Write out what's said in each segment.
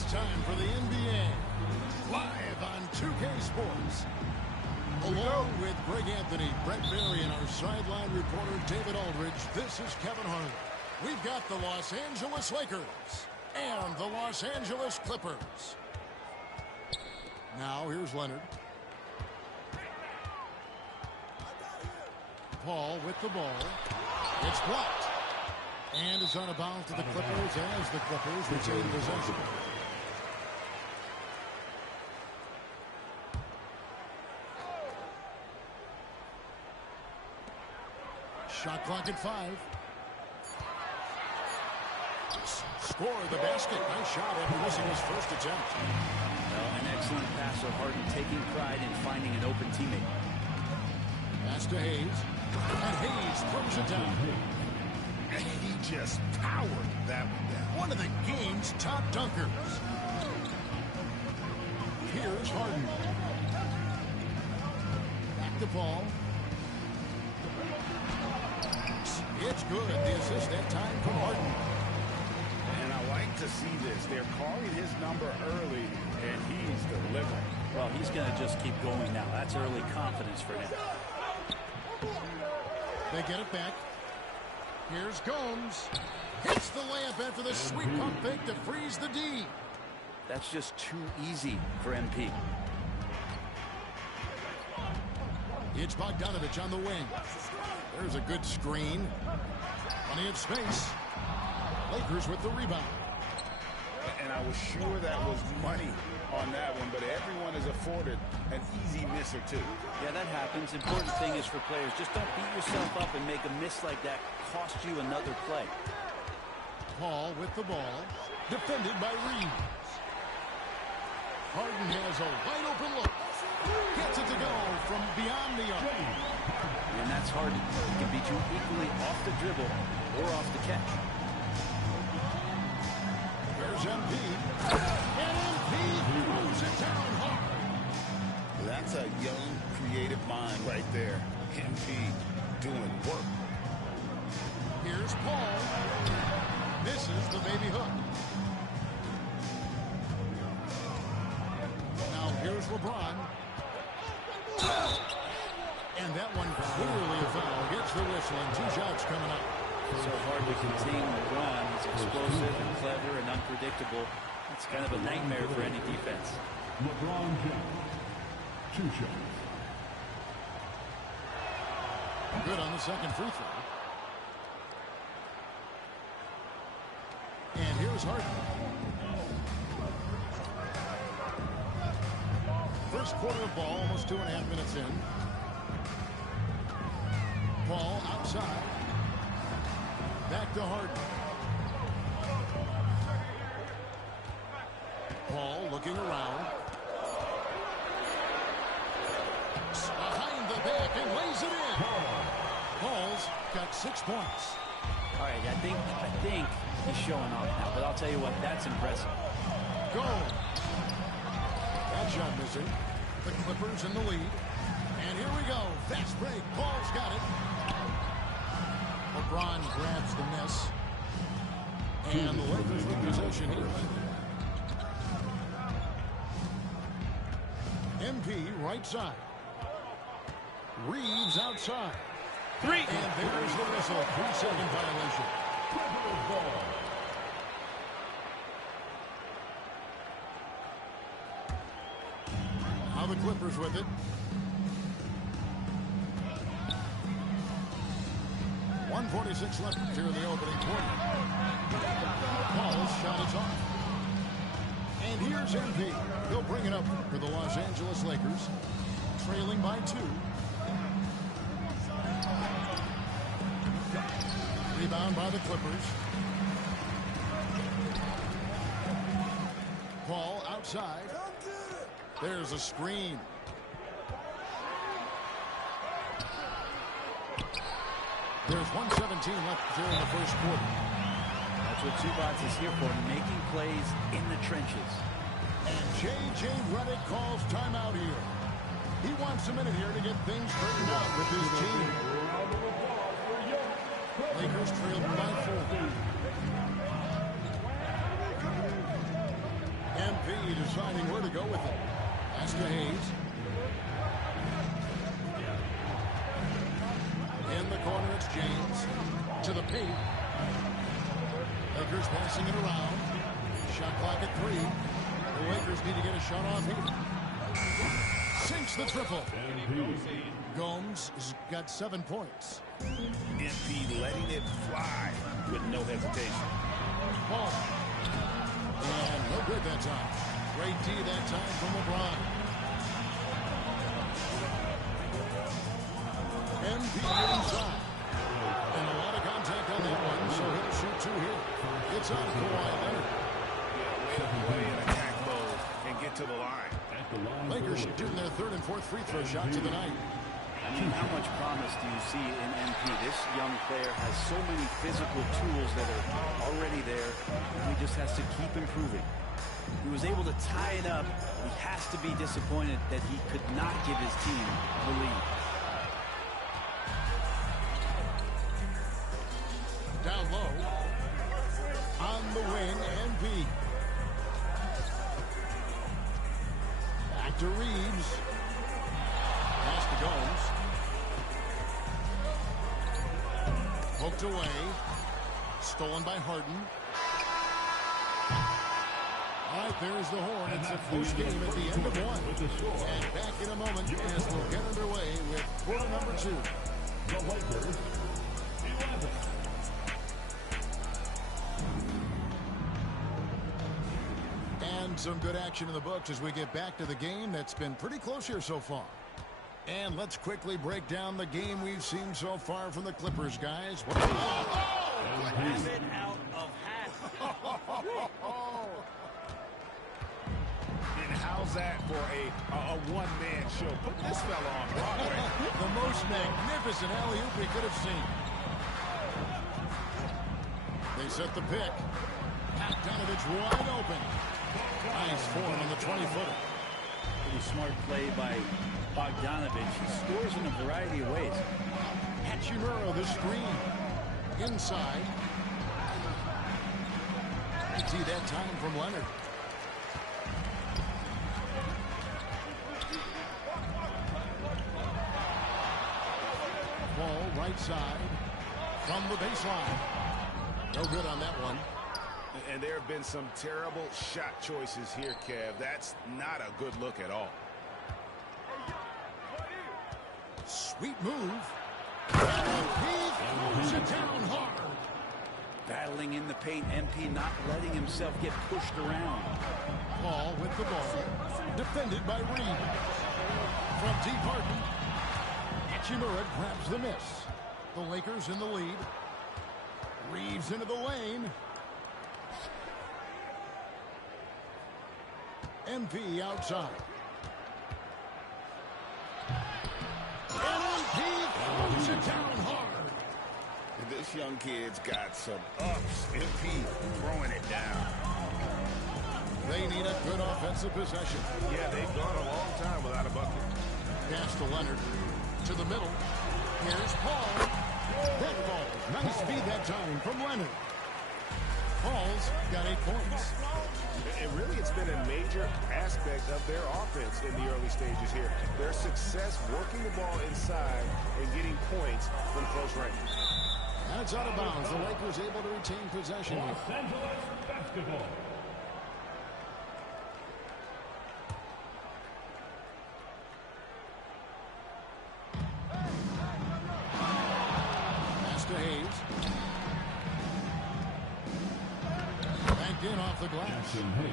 It's time for the NBA, live on 2K Sports. Along with Greg Anthony, Brett Berry, and our sideline reporter David Aldridge, this is Kevin Harlan. We've got the Los Angeles Lakers and the Los Angeles Clippers. Now here's Leonard. Paul with the ball. It's blocked. And it's on a bounce to the Clippers as the Clippers retain possession. Shot clock at 5. Score the basket. Nice shot after missing his first attempt. Well, an excellent passer, Harden taking pride in finding an open teammate. Pass to Hayes. And Hayes throws it down. He just powered that one down. One of the game's top dunkers. Here's Harden. Back to Paul. It's good. The assist that time from Harden. And I like to see this. They're calling his number early, and he's delivering. Well, he's going to just keep going now. That's early confidence for him. They get it back. Here's Gomes. Hits the layup after the sweet pump fake to freeze the D. That's just too easy for MP. It's Bogdanovich on the wing. There's a good screen. Plenty of space. Lakers with the rebound. And I was sure that was money on that one, but everyone is afforded an easy miss or two. Yeah, that happens. Important thing is for players, just don't beat yourself up and make a miss like that cost you another play. Paul with the ball. Defended by Reeves. Harden has a wide open look. Gets it to go from beyond the arc. And that's Harden. He can beat you equally off the dribble or off the catch. There's MP. And MP throws it down hard. That's a young, creative mind right there. MP doing work. Here's Paul. Misses the baby hook. Now here's LeBron. And that one clearly a foul. Gets the whistle and 2 shots coming up. So hard to contain LeBron. He's explosive and clever and unpredictable. It's kind of a nightmare for any defense. LeBron James, 2 shots. Good on the second free throw. And here's Harden. First quarter of ball, almost 2.5 minutes in. Paul outside. Back to Harden. Paul looking around. Behind the back and lays it in. Paul's got 6 points. All right, I think he's showing off now, but I'll tell you what, that's impressive. Go. That shot missing. The Clippers in the lead. And here we go. Fast break. Paul's got it. LeBron grabs the miss. And the Lakers with possession here. MP right side. Reeves outside. 3. And there's the whistle. 3-second violation. Now the Clippers with it. 1:46 left here in the opening quarter. Paul's shot is off. And here's MP. He'll bring it up for the Los Angeles Lakers. Trailing by 2. Rebound by the Clippers. Paul outside. There's a screen. There's 1:17 left here in the first quarter. That's what Zubac is here for, making plays in the trenches. And J.J. Redick calls timeout here. He wants a minute here to get things straightened out with his team. Lakers trailed by 4. deciding where to go with it. Pass to Hayes. In the corner, it's James. To the paint. Lakers passing it around. Shot clock at 3. The Lakers need to get a shot off here. Sinks the triple. Gomes has got 7 points. MP letting it fly with no hesitation. Ball. And no good that time. Great D that time from LeBron. MP inside. And a lot of contact on that one, so he'll shoot 2 here. It's on Kawhi Leonard. Yeah, way to play in attack mode and get to the line. Lakers shooting their 3rd and 4th free throw shots of the night. I mean, how much promise do you see in MP? This young player has so many physical tools that are already there, and he just has to keep improving. He was able to tie it up. He has to be disappointed that he could not give his team the lead. Down low. On the wing, MP. Back to Reeves. Pass to Gomes. Poked away. Stolen by Harden. All right, there's the horn. It's a close game at the end of 1. And back in a moment as we'll get underway with quarter number 2. The Lakers, 11. And some good action in the books as we get back to the game that's been pretty close here so far. And let's quickly break down the game we've seen so far from the Clippers, guys. Have it out of hand. And how's that for a one-man show? Put this fella on Broadway. The most magnificent alley-oop we could have seen. They set the pick. Bogdanovich wide open. Nice form on the 20-footer. Pretty smart play by Bogdanovich. He scores in a variety of ways. Hachimura, the screen. Inside. I see that time from Leonard. Ball right side. From the baseline. No good on that one. And there have been some terrible shot choices here, Kev. That's not a good look at all. Sweet move. MP throws it down hard. Battling in the paint, MP not letting himself get pushed around. Ball with the ball. Defended by Reed. From deep Harden. Hachimura grabs the miss. The Lakers in the lead. Reeves into the lane. MP outside. And MP throws it down hard. This young kid's got some ups. MP throwing it down. They need a good offensive possession. Yeah, they've gone a long time without a bucket. Pass to Leonard. To the middle. Here's Paul. That falls. Nice feed that time from Leonard. Paul's got 8 points. And really, it's been a major aspect of their offense in the early stages here. Their success working the ball inside and getting points from close range. That's out of bounds. The Lakers able to retain possession. Los Angeles Basketball. Pass to Hayes. Backed in off the glass. Jackson Hayes.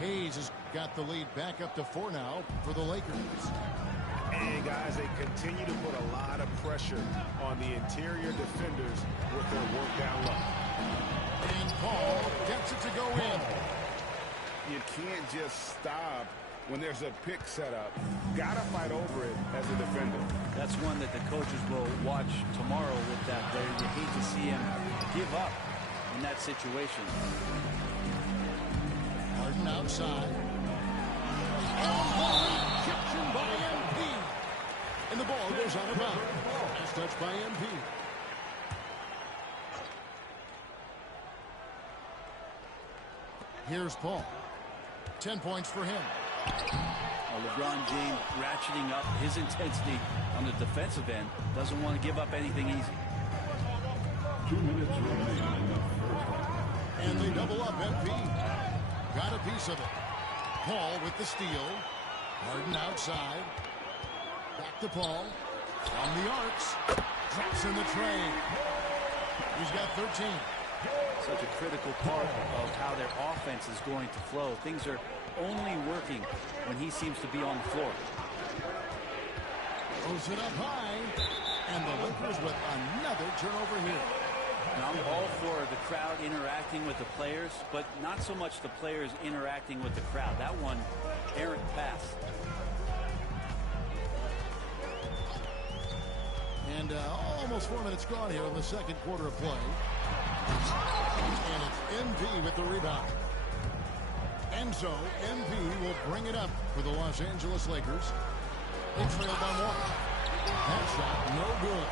Hayes has got the lead back up to 4 now for the Lakers. And guys, they continue to put a lot of pressure on the interior defenders with their work down low. And Paul gets it to go in. You can't just stop when there's a pick set up. Gotta fight over it as a defender. That's one that the coaches will watch tomorrow with that play. You hate to see him give up in that situation. Harden outside. And rejection by MP. And the ball goes out of bounds. Last touch by MP. Here's Paul. 10 points for him. LeBron James ratcheting up his intensity on the defensive end. Doesn't want to give up anything easy. 2 minutes remaining in the first half. And they double up. MP got a piece of it. Paul with the steal. Harden outside. Back to Paul. From the arcs. Drops in the tray. He's got 13. Such a critical part of how their offense is going to flow. Things are only working when he seems to be on the floor. Throws it up high. And the Lakers with another turnover here. And I'm all for the crowd interacting with the players, but not so much the players interacting with the crowd. That one, errant pass. And almost 4 minutes gone here in the second quarter of play. And it's MP with the rebound. And so MP will bring it up for the Los Angeles Lakers. They trail by one. That shot, no good.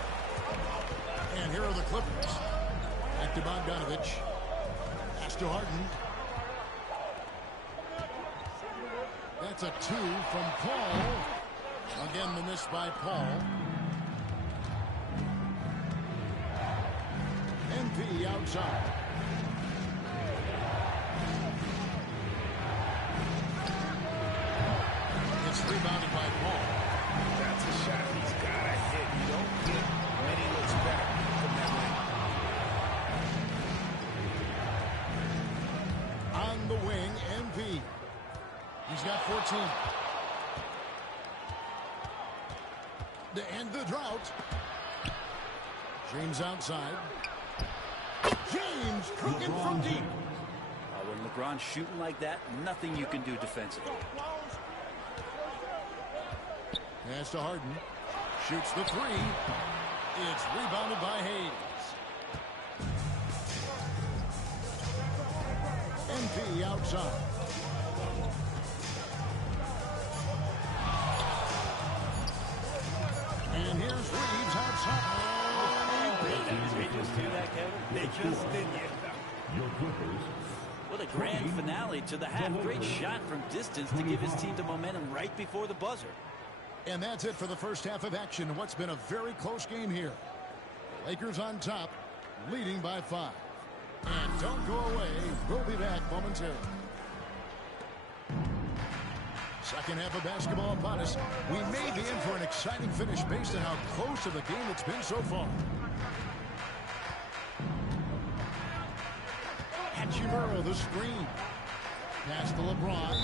And here are the Clippers. Back to Bogdanovich. Pass to Harden. That's a 2 from Paul. Again, the miss by Paul. MP outside. It's rebounded by Paul. That's a shot he's got to hit. You don't get many looks back from that lane. On the wing, MP. He's got 14. To end the drought. James outside. James cooking from deep. When LeBron's shooting like that, nothing you can do defensively. Pass to Harden. Shoots the 3. It's rebounded by Hayes. MP outside. And here's Reeves outside. They just do that, Kevin? They just did it. Your Clippers. What a grand finale to the half. Great shot from distance to give his team the momentum right before the buzzer. And that's it for the first half of action. What's been a very close game here. Lakers on top, leading by 5. And don't go away. We'll be back momentarily. Second half of basketball upon us. We may be in for an exciting finish based on how close of a game it's been so far. Hachimura, the screen. Pass to LeBron.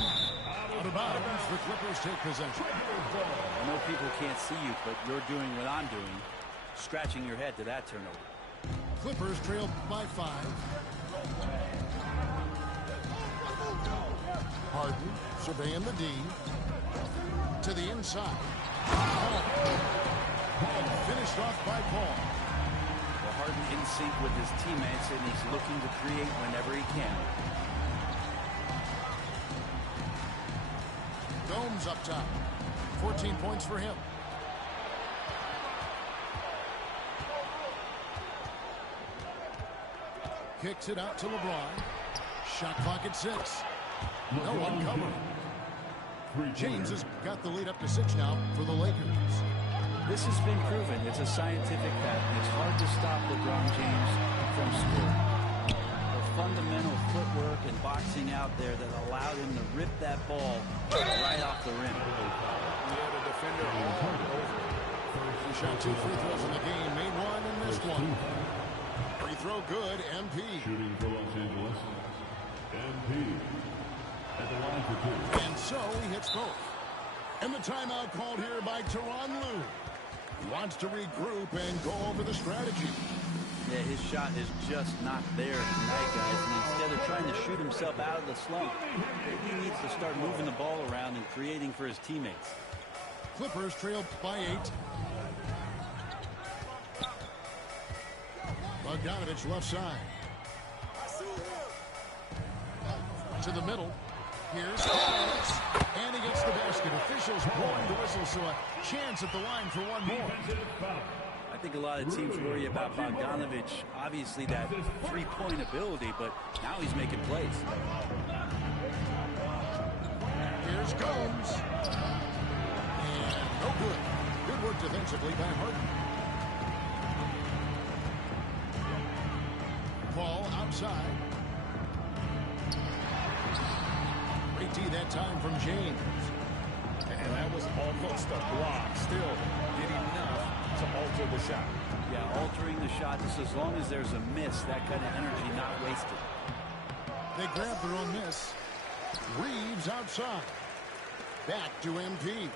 Out of bounds. The Clippers take possession. I know people can't see you, but you're doing what I'm doing. Scratching your head to that turnover. Clippers trail by 5. Harden surveying the D. To the inside. Paul. And finished off by Paul. Well, Harden in sync with his teammates, and he's looking to create whenever he can. Gomes up top. 14 points for him. Kicks it out to LeBron. Shot clock at 6. No one covering. James has got the lead up to 6 now for the Lakers. This has been proven. It's a scientific fact. It's hard to stop LeBron James from scoring. The fundamental footwork and boxing out there that allowed him to rip that ball right off the rim. Yeah, the defender all over. He shot 2 free throws in the game. Made one and missed one. Free throw good. MP. Shooting for Los Angeles. MP. At the line for 2. And so he hits both. And the timeout called here by Tyronn Lue. Wants to regroup and go over the strategy. Yeah, his shot is just not there tonight, guys. And instead of trying to shoot himself out of the slump, he needs to start moving the ball around and creating for his teammates. Clippers trail by 8. Bogdanovich left side. To the middle. Here's Alex. And he gets the basket. Officials blowing the whistle, so a chance at the line for one more. I think a lot of teams worry about Bogdanovich. Obviously that three-point ability, but now he's making plays. Here's Gomes. And no good. Good work defensively by Harden. Ball outside. Great D that time from James. And that was almost a block. Still did enough to alter the shot. Yeah, altering the shot just as long as there's a miss, that kind of energy not wasted. They grab their own miss. Reeves outside. Back to MP.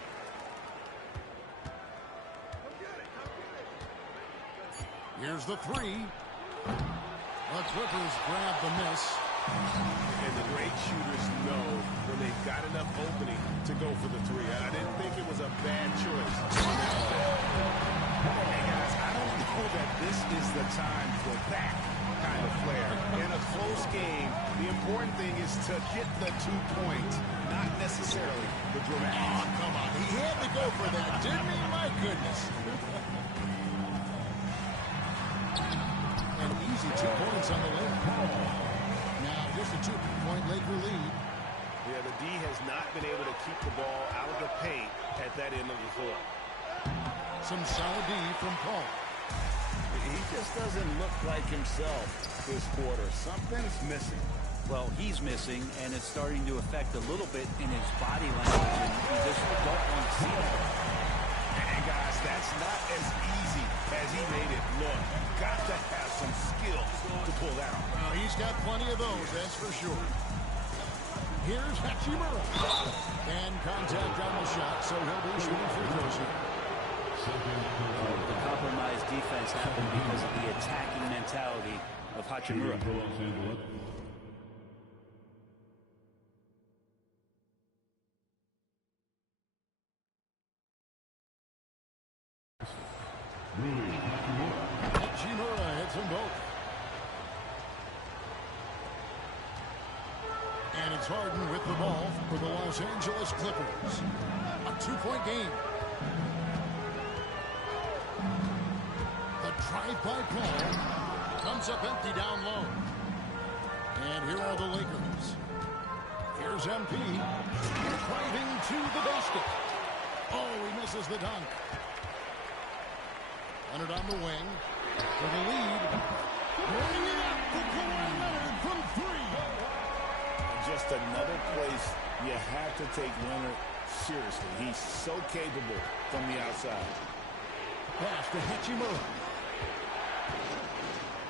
Here's the three. The Clippers grab the miss. And the great shooters know when they've got enough opening to go for the three. I didn't think it was a bad choice. Hey guys, I don't know that this is the time for that kind of flair. In a close game, the important thing is to get the 2 points, not necessarily the dramatic. Oh, come on. He had to go for that, didn't he? My goodness. An easy 2 points on the Lakers. Now, just a 2-point Laker lead. Yeah, the D has not been able to keep the ball out of the paint at that end of the floor. Some solid D from Paul. He just doesn't look like himself this quarter. Something's missing. Well, he's missing, and it's starting to affect a little bit in his body language, and you just don't want to see that. And guys, that's not as easy as he made it look. You've got to have some skill to pull that off. Well, he's got plenty of those, that's for sure. Here's Hachimura. And contact on the shot, so he'll be shooting free throws here. The compromised defense happened because of the attacking mentality of Hachimura. Hachimura hits them both. And it's Harden with the ball for the Los Angeles Clippers. A 2-point game. The drive by Paul comes up empty down low. And here are the Lakers. Here's MP driving to the basket. Oh, he misses the dunk. Leonard on the wing for the lead. Bring it up for Kawhi Leonard from three. Just another place you have to take Leonard seriously. He's so capable from the outside. Pass to Hachimura.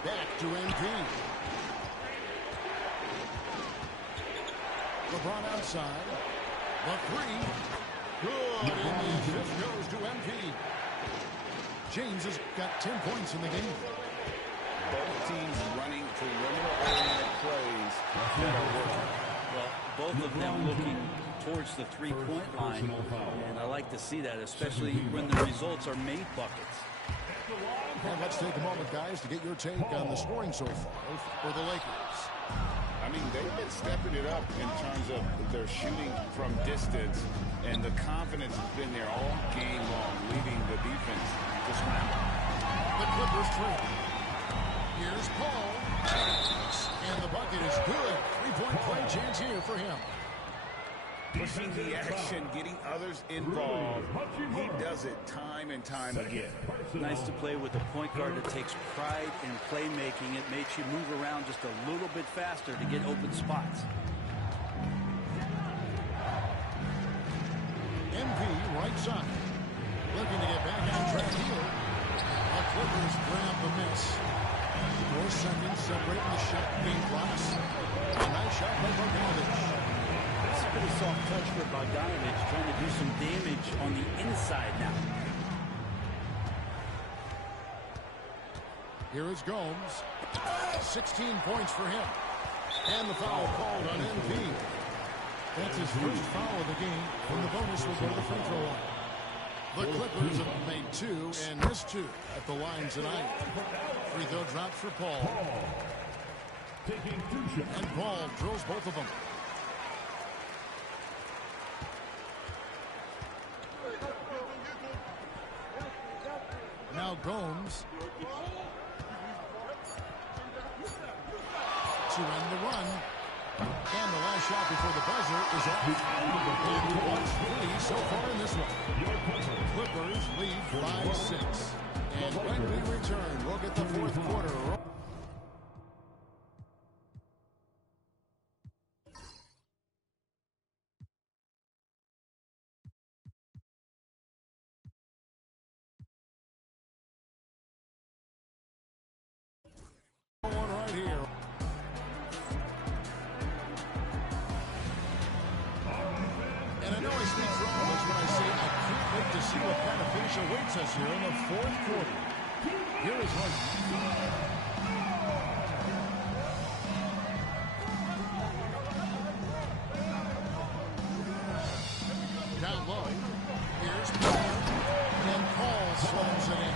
Back to MP. LeBron outside. The three. Good. And the assist goes to MP. James has got 10 points in the game. Both teams running perimeter-oriented plays that are working. Well, both of them looking towards the three-point line, and I like to see that, especially when the results are made buckets. And let's take a moment, guys, to get your take on the scoring so far for the Lakers. I mean, they've been stepping it up in terms of their shooting from distance, and the confidence has been there all game long, leaving the defense to scramble. The Clippers trail. Here's Paul. And the bucket is good. 3-point play chance here for him. Pushing the action, getting others involved. He does it time and time again. Nice to play with a point guard that takes pride in playmaking. It makes you move around just a little bit faster to get open spots. MP right side. Looking to get back on track here. The Clippers grab the miss. 4 seconds separating the shot being clocks. A nice shot by Bogdanovich. It's a pretty soft touch for Bogdanovich, trying to do some damage on the inside now. Here is Gomes. 16 points for him. And the foul called on MP. That's his first foul of the game, and the bonus will go to the free throw line. The Clippers have made 2 and missed 2 at the line tonight. Free throw drop for Paul. And Paul drills both of them. Now Gomes to end the run. And the last shot before the buzzer is off. And Kawhi's three so far in this one. Clippers lead by 6. And when we return, we'll get the fourth quarter. One right here. And I know I speak for all of us when I say I can't wait to see what kind of finish awaits us here in the fourth quarter. Here is Harden. Down low. Here's Paul. And Paul slams it in.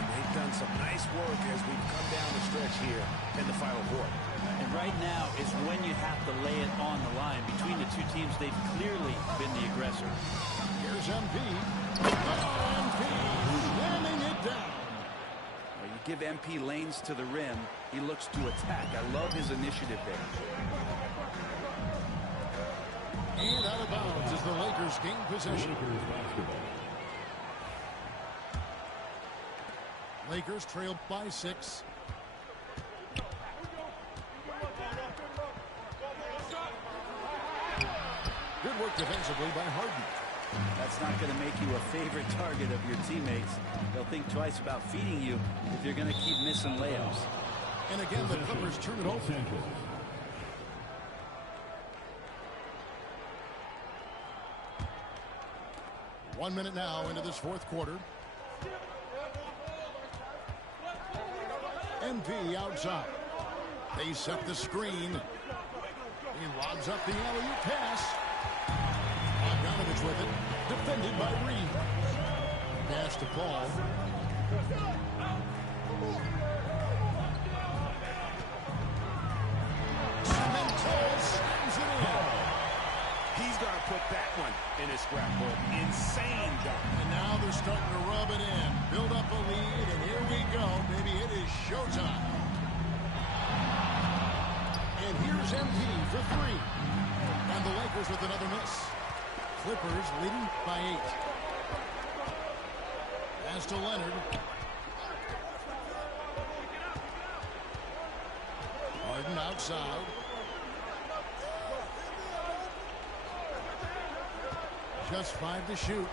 And they've done some nice work as we've come down the stretch here in the final quarter. And right now is when you have to lay it on the line. Between the two teams, they've clearly been the aggressor. Here's MP. Oh, MP slamming it down. Well, you give MP lanes to the rim, he looks to attack. I love his initiative there. And out of bounds as the Lakers gain possession. Lakers trail by 6. Good work defensively by Harden. That's not going to make you a favorite target of your teammates. They'll think twice about feeding you if you're going to keep missing layups. And again, the Clippers turn it over. 1 minute now into this fourth quarter. MP outside. They set the screen. He lobs up the alley-oop pass. Bogdanovich with it. Defended by Reed. Pass to Paul. Mental slams it in. He's going to put that one in his scrapbook. Insane dunk. And now they're starting to rub it in. Build up a lead, and here we go. Maybe it is showtime. And here's MP for 3. And the Lakers with another miss. Clippers leading by 8. Pass to Leonard. Harden outside. Just 5 to shoot.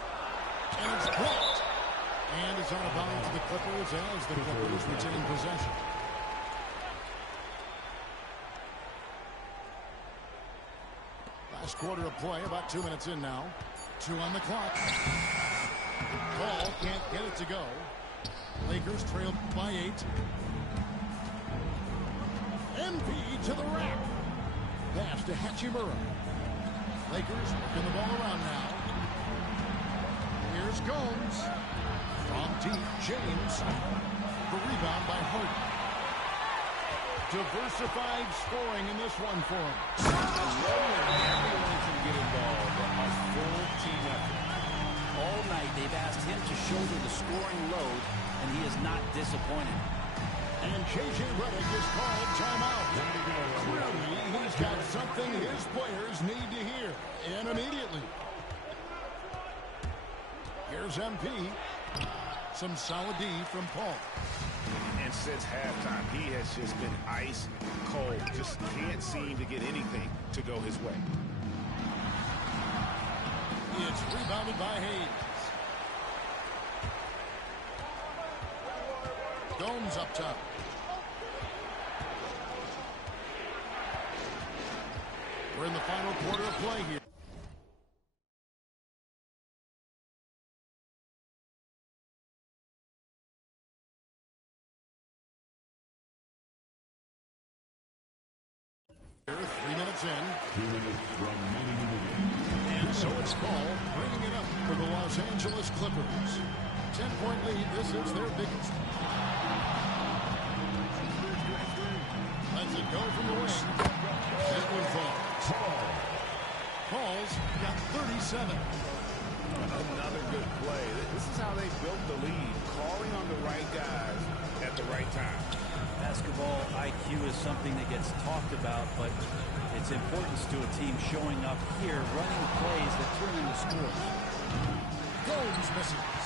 And it's blocked. And it's out of bounds to the Clippers as the Clippers retain possession. Last quarter of play, about 2 minutes in now. 2 on the clock. Ball can't get it to go. Lakers trail by 8. MP to the rack. Pass to Hachimura. Lakers working the ball around now. Here's Gomes. From deep, James. The rebound by Harden. Diversified scoring in this one for him. Everyone can get involved. A full team effort. All night they've asked him to shoulder the scoring load, and he is not disappointed. And J.J. Redick is called timeout. Clearly, he's got something his players need to hear, and immediately. Here's MP. Some solid D from Paul. And since halftime, he has just been ice cold. Just can't seem to get anything to go his way. It's rebounded by Hayes. Gomes up top. We're in the final quarter of play here. Three minutes in. 2 minutes remaining in the game. And so it's Paul bringing it up for the Los Angeles Clippers. 10-point lead. This is their biggest. Lets it go from the wing. That one falls. Paul's got 37. Another good play. This is how they built the lead. Calling on the right guys at the right time. As Basketball IQ is something that gets talked about, but its importance to a team showing up here, running plays that turn into scores. Gomes misses.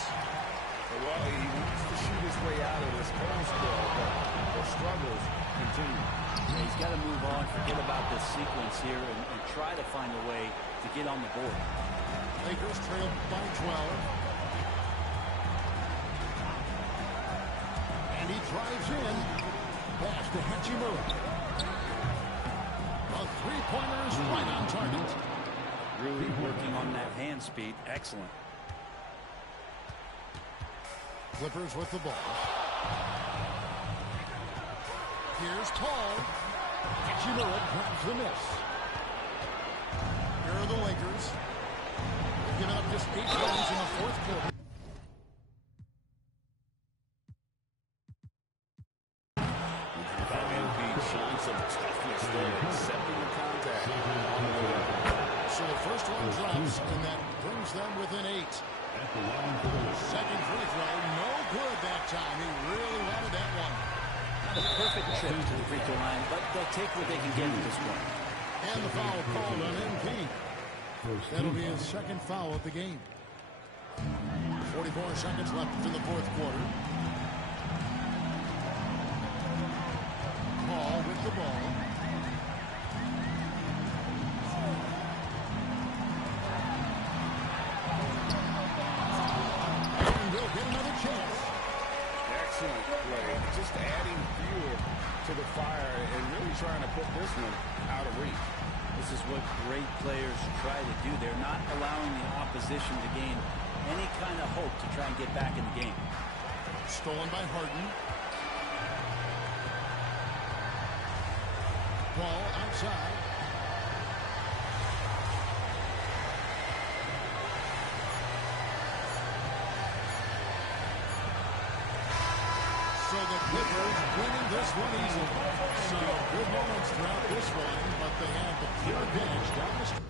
Well, he wants to shoot his way out of this cold spell, but the struggles continue. Yeah, he's got to move on, forget about this sequence here, and try to find a way to get on the board. Lakers trail by 12. And he drives in. Pass to Hachimura. A three-pointer is right on target. Really working on that hand speed. Excellent. Clippers with the ball. Here's Paul. Hachimura grabs the miss. Here are the Lakers. They've given up just 8 points in the fourth quarter. Some toughness there, accepting the contact on the way up. So the first one drops, and that brings them within 8. At the line for the Second free throw, no good that time. He really wanted that one. Not a perfect trip to the free throw line, but they'll take what they can get at this point. And the foul called on MP. That'll be his second foul of the game. 44 seconds left in the fourth quarter. Paul with the ball. And we'll get another chance. Excellent play. Just adding fuel to the fire and really trying to put this one out of reach. This is what great players try to do. They're not allowing the opposition to gain any kind of hope to try and get back in the game. Stolen by Harden. Ball outside. So the Clippers winning this one easily. So good moments throughout this one, but they have the clear advantage down the stretch.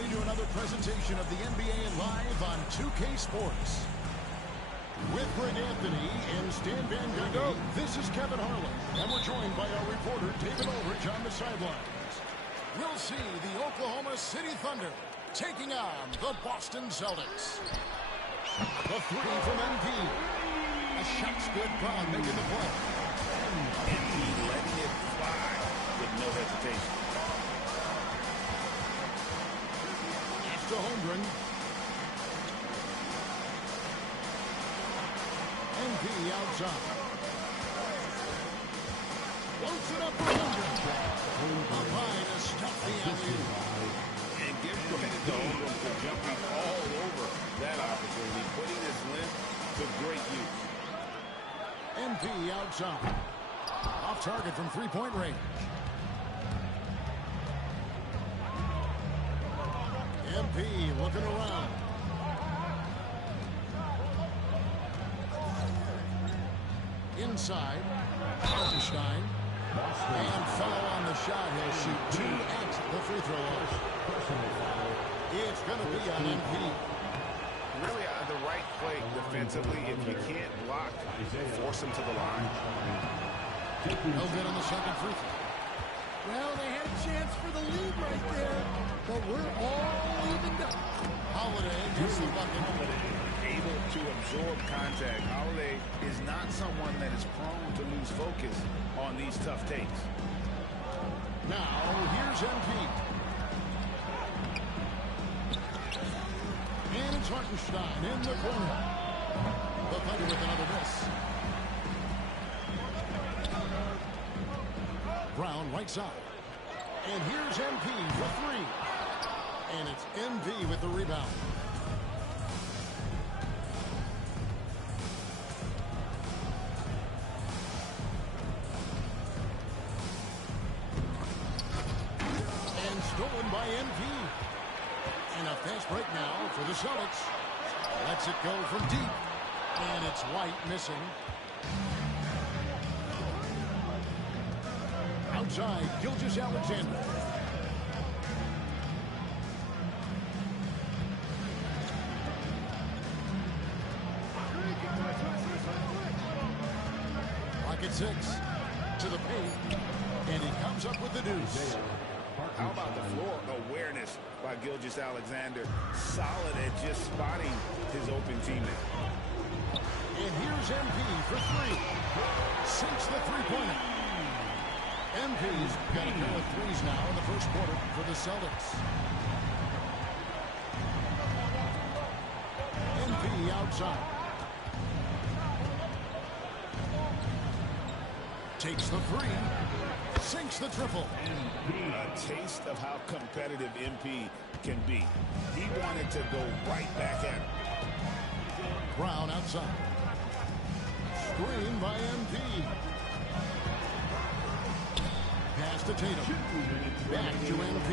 everybody, to another presentation of the NBA live on 2K Sports. With Greg Anthony and Stan Van Gundy, this is Kevin Harlan, and we're joined by our reporter, David Aldridge, on the sidelines. We'll see the Oklahoma City Thunder taking on the Boston Celtics. The three from MP. A shot's good. Brown making the play. MP letting it fly with no hesitation. Pass to Holmgren. MP outside. Floats it up for Holmgren. Up high to stop the alley-oop. And give credit to Holmgren for jumping all over that opportunity, putting his length to great use. MP outside. Off target from three-point range. MP looking around. Inside. Hartenstein. And foul on the shot. He'll shoot 2 at the free throw line. It's going to be on MP. Really the right play defensively. If you can't block, force him to the line. No good on the second free throw. Well, they had a chance for the lead right there, but we're all evened up. Holiday gets the bucket. Able to absorb contact. Holiday is not someone that is prone to lose focus on these tough takes. Now, here's MP. And it's Hartenstein in the corner. The Thunder with another miss. Brown right side. And here's MP for 3. And it's MP with the rebound. And stolen by MP. And a fast break now for the Celtics. Lets it go from deep. And it's White missing. Outside, Gilgeous-Alexander. Rocket 6 to the paint. And he comes up with the deuce. How about the floor awareness by Gilgeous-Alexander? Solid at just spotting his open teammate. And here's MP for 3. Sinks the three-pointer. MP's got a pair of threes now in the first quarter for the Celtics. MP outside. Takes the 3. Sinks the triple. A taste of how competitive MP can be. He wanted to go right back at him. Brown outside. Screen by MP. Pass to Tatum. Back to MP.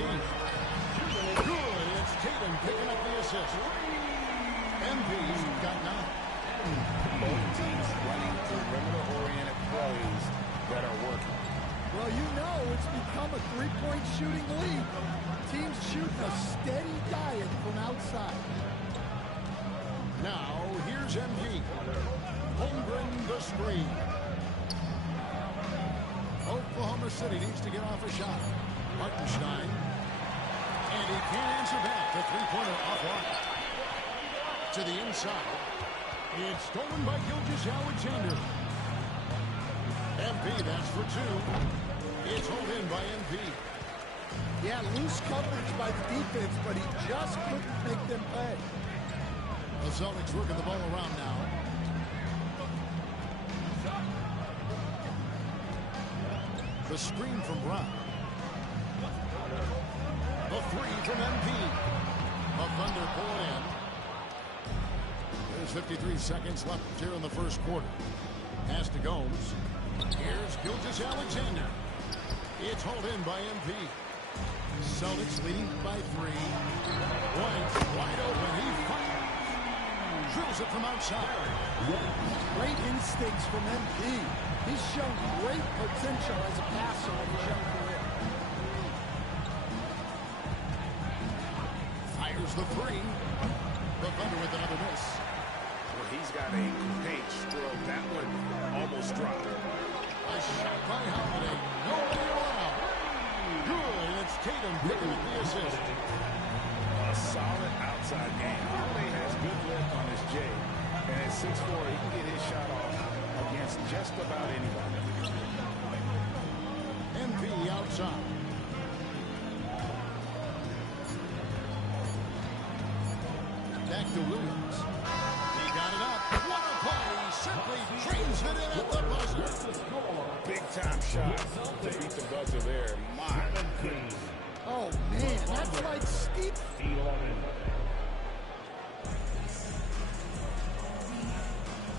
Good. It's Tatum picking up the assist. MP's got 9. Both teams running perimeter-oriented plays that are working. Well, you know it's become a three-point shooting league. Teams shooting a steady diet from outside. Now, here's MP. Holmgren the screen. Oklahoma City needs to get off a shot. Hartenstein. And he can't answer back. The three-pointer offline. To the inside. It's stolen by Gilgeous-Alexander. MP, that's for 2. It's held in by MP. Yeah, loose coverage by the defense, but he just couldn't make them pay. The Celtics working the ball around now. The screen from Brown. The 3 from MP. The Thunder pull it in. There's 53 seconds left here in the first quarter. Pass to Gomes. Here's Gilgeous-Alexander. It's hauled in by MP. Celtics leading by 3. White wide open. He fires. Drills it from outside. Great instincts from MP. He's shown great potential as a passer in his young career. Here's the three. The Thunder with another miss. Well, he's got a great stroke. That one almost dropped. A shot by Holiday. Nobody around. Good. It's Tatum picking up the assist. A solid outside game. Holiday has good lift on his J. And at 6'4", he can get his shot off against just about anybody. MP outside. Back to Williams. He got it up. What a play. Simply trains it in at the buzzer. Big-time shot to beat the buzzer there. My. Oh, man, that's like steep.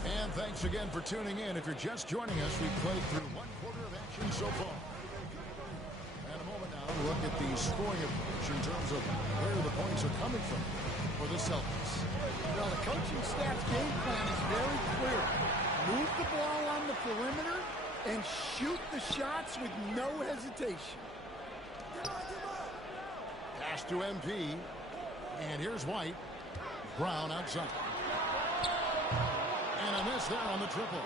And thanks again for tuning in. If you're just joining us, we've played through one quarter of action so far. And a moment now to look at the scoring approach in terms of where the points are coming from for the Celtics. Well, the coaching staff's game plan is very clear. Move the ball on the perimeter and shoot the shots with no hesitation. Pass to MP. And here's White. Brown outside. And a miss there on the triple.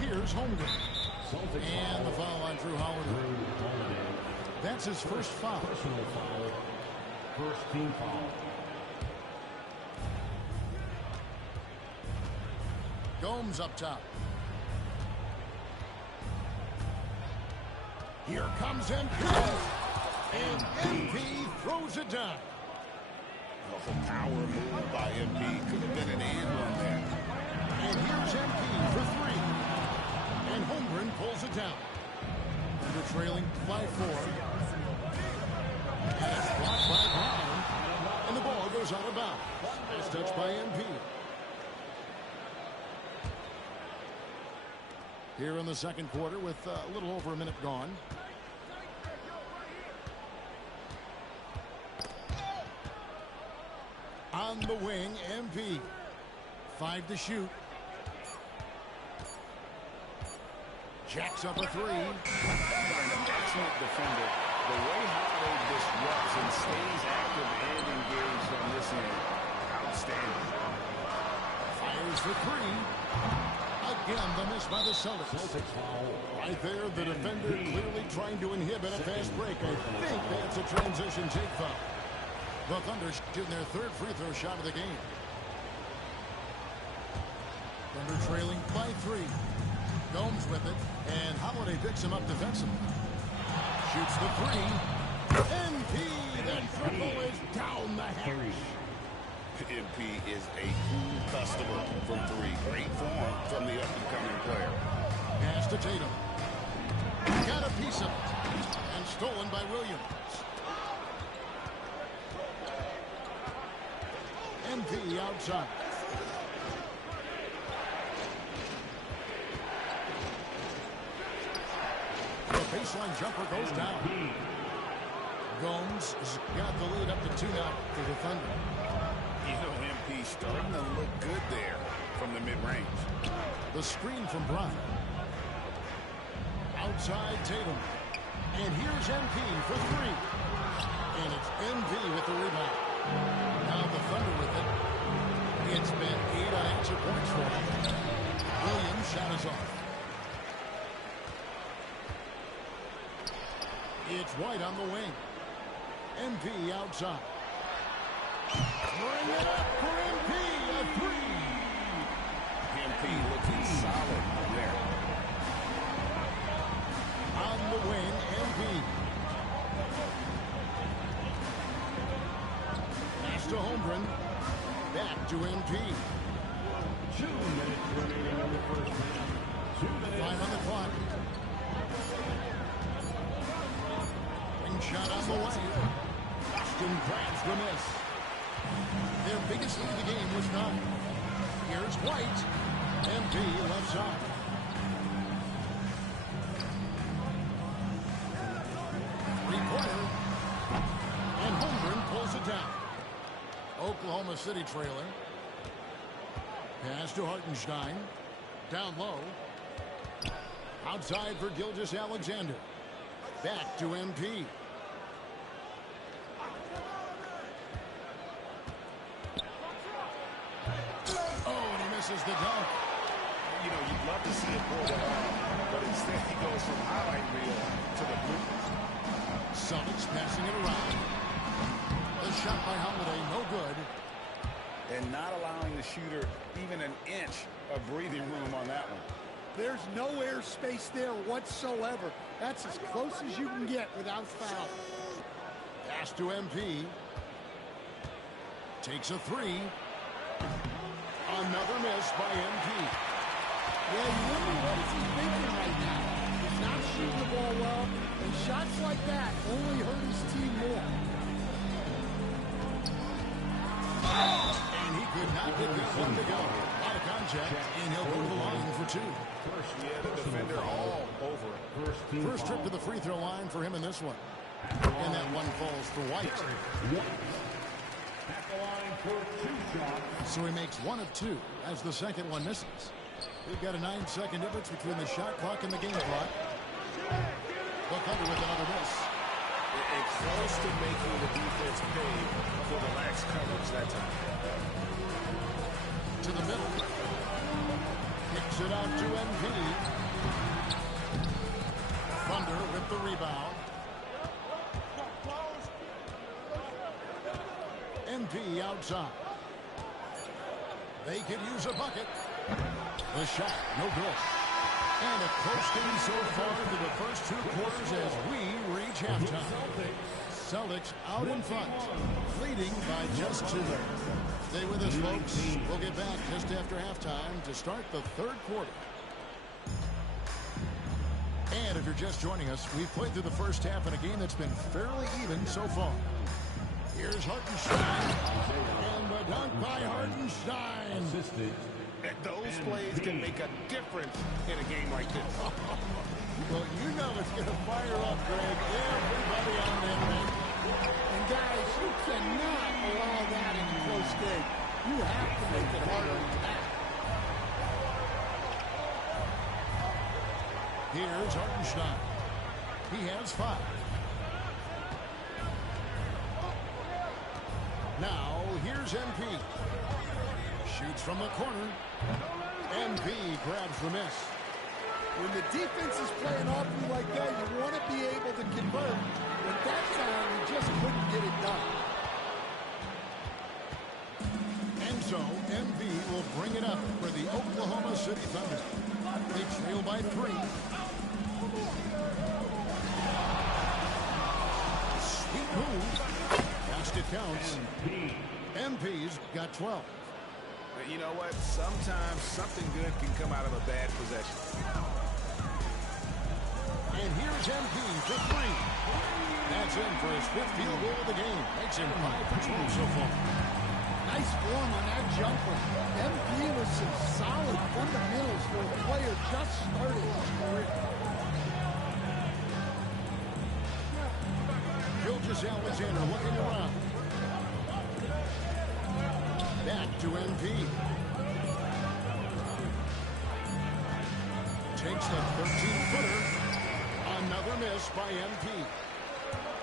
Here's Holmgren. And the foul on Drew Holiday. That's his first foul. Personal foul. First team foul. Gomes up top. Here comes MP. And MP throws it down. That was a power move by MP. Could have been an and run there. And here's MP for three. And Holmgren pulls it down. Under trailing by 4. And it's blocked by Brown. And the ball goes out of bounds. Nice touch by MP. Here in the second quarter with a little over a minute gone. On the wing, MP. 5 to shoot. Jacks up a 3. Excellent defender. The way Holiday disrupts and stays active and engaged on this end, outstanding. Fires for 3. Again, the miss by the Celtics. Right there, the defender clearly trying to inhibit a fast break. I think that's a transition take foul. The Thunder shooting their third free throw shot of the game. Thunder trailing by 3. Gomes with it, and Holiday picks him up defensively. Shoots the 3. MP, that triple is down the hatch. MP is a cool customer from 3. Great form from the up-and-coming player. Pass to Tatum. Got a piece of it, and stolen by Williams. MP outside. The baseline jumper goes down. Gomes has got the lead up to 2 now for the Thunder. You know, MP starting to look good there from the mid-range. The screen from Brown. Outside Tatum. And here's MP for 3. And it's MP with the rebound. Now the Thunder with it. It's been 8 unanswered points for him. Williams shot is off. It's White on the wing. MP outside. Bring it up for MP. A 3. MP looking solid there. On the wing, MP. Pass to Holmgren. Back to MP. 2 minutes remaining in the first half. 2 minutes. 5 on the clock. Ring shot on the way. Boston grabs the miss. Their biggest lead of the game was 9. Here's White. MP left side. Three-pointer. And Holmgren pulls it down. Oklahoma City trailing. Pass to Hartenstein. Down low. Outside for Gilgeous-Alexander. Back to MP. misses the dunk. You know, you'd love to see it pull that off, but instead he goes from highlight reel to the bloopers. Celtics passing it around. The shot by Holiday, no good. And not allowing the shooter even an inch of breathing room on that one. There's no air space there whatsoever. That's as close as you can get without foul. Pass to MP. Takes a three. Another miss by MP. Yeah, you wonder what is he thinking right now. He's not shooting the ball well, and shots like that only hurt his team more. And he could not get that one to go. Out of contact, and he'll go to the line for two. Yeah, the defender all over it. First trip to the free throw line for him in this one. And that one falls for White. At the line for 2 shots. So he makes 1 of 2 as the second one misses. We've got a 9-second difference between the shot clock and the game clock. The Thunder with another miss. It's close to making the defense pay for the lax coverage that time. To the middle. Kicks it out to MP. Thunder with the rebound. MP outside. They could use a bucket. The shot, no good. And a close game so far into the first 2 quarters as we reach halftime. Celtics out in front, leading by just 2. Stay with us, folks. We'll get back just after halftime to start the 3rd quarter. And if you're just joining us, we've played through the first half in a game that's been fairly even so far. Here's Hartenstein, and the dunk by Hartenstein. Assisted. Those plays can make a difference in a game like this. Well, you know it's going to fire up, Greg. Everybody on the end. And guys, you cannot allow that in a close game. You have to make it harder than that. Here's Hartenstein. He has 5. Now, here's MP. Shoots from the corner. MP grabs the miss. When the defense is playing off you like that, you want to be able to convert. But that time, he just couldn't get it done. And so, MP will bring it up for the Oklahoma City Thunder. They trail by 3. Sweet move. Fast it counts. MP's got 12. You know what? Sometimes something good can come out of a bad possession. And here's MP for 3. That's in for his 5th field goal of the game. Makes him 5 for 12 so far. Nice form on that jumper. MP with some solid fundamentals for a player just starting his career. Gilgeous-Alexander looking around. Back to MP. Takes the 13-footer. Another miss by MP.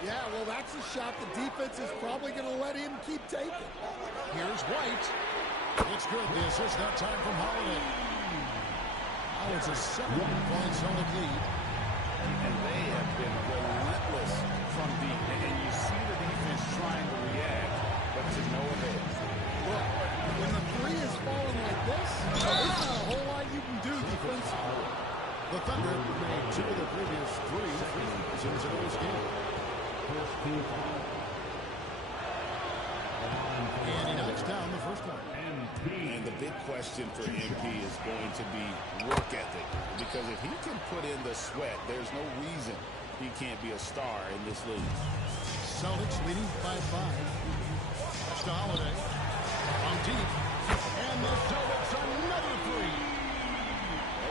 Yeah, well, that's a shot the defense is probably going to let him keep taking. Here's White. It's good. The assist that time from Holiday. Now it's a 7-point Celtic lead. And they have been relentless from deep. And you see the defense trying to react, but to no avail. Look, when the 3 is falling like this, there's not a whole lot you can do defensively. The Thunder made 2 of the previous 3 free throws in today's game. And he knocks down the first one. And the big question for MP is going to be work ethic. Because if he can put in the sweat, there's no reason he can't be a star in this league. Celtics leading by 5. That's to Holiday. From deep. And the Celtics another 3.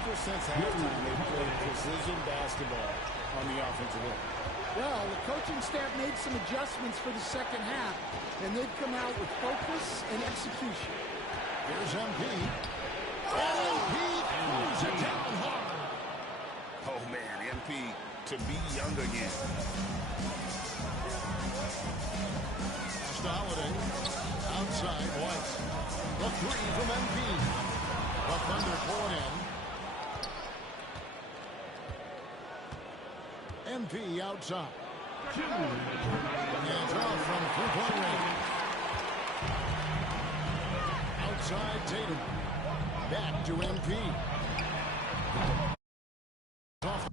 Ever since halftime, they've played precision basketball on the offensive end. Well, the coaching staff made some adjustments for the second half, and they've come out with focus and execution. Here's MP. And MP throws it down hard. Oh, man, MP to be young again. Pass to Holiday. Outside, White. The 3 from MP. MP outside. Hands off from three-point range. Outside Tatum. Back to MP. Off.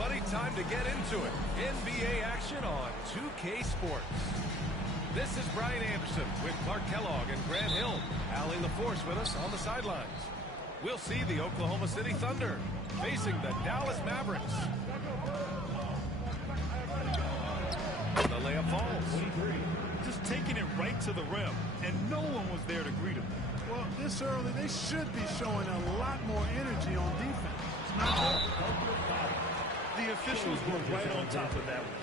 everybody. Time to get into it. NBA action on 2K Sports. This is Brian Anderson with Clark Kellogg and Grant Hill. Allie LaForce with us on the sidelines. We'll see the Oklahoma City Thunder facing the Dallas Mavericks. The layup falls. Just taking it right to the rim, and no one was there to greet him. Well, this early, they should be showing a lot more energy on defense. It's not there. The officials were right on top of that one.